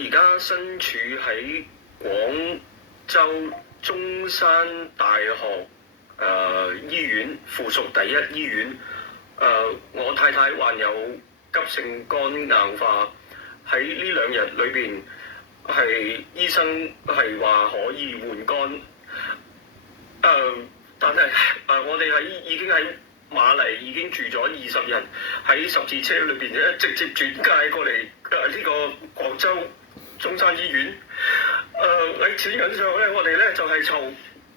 而家身處喺廣州中山大學醫院附屬第一醫院。我太太患有急性肝硬化，喺呢2日裏邊係醫生係話可以換肝。但係我哋已經喺瑪麗已經住咗20日，喺十字車裏邊咧直接轉介過嚟呢個廣州中山醫院。喺錢銀上咧，我哋咧就係籌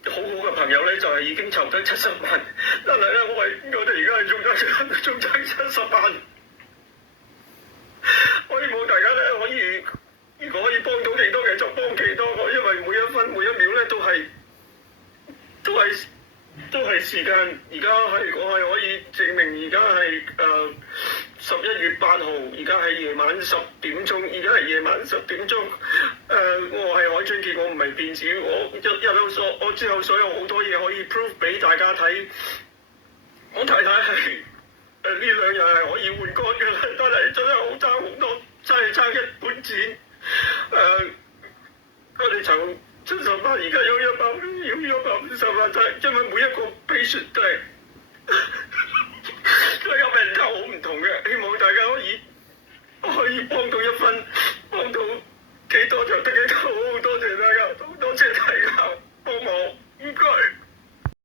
好好嘅朋友咧，就係已經籌得70萬。但係咧，我哋而家係仲差70萬。我希望大家咧可以，如果可以幫到幾多嘅就幫幾多個，因為每一分每一秒咧都係時間。而家我係可以證明，而家係11月8號，而家係夜晚10點鐘，而家係夜晚10點鐘。我係海俊傑，我唔係電子，我之後所有好多嘢可以 prove 俾大家睇。我太太係呢2日係可以換肝嘅啦，但係真係好爭好多，真係爭一本錢。我哋籌70萬，而家要150萬，就係因為每一個 patient 都係有病頭好唔同嘅，希望大家可以幫到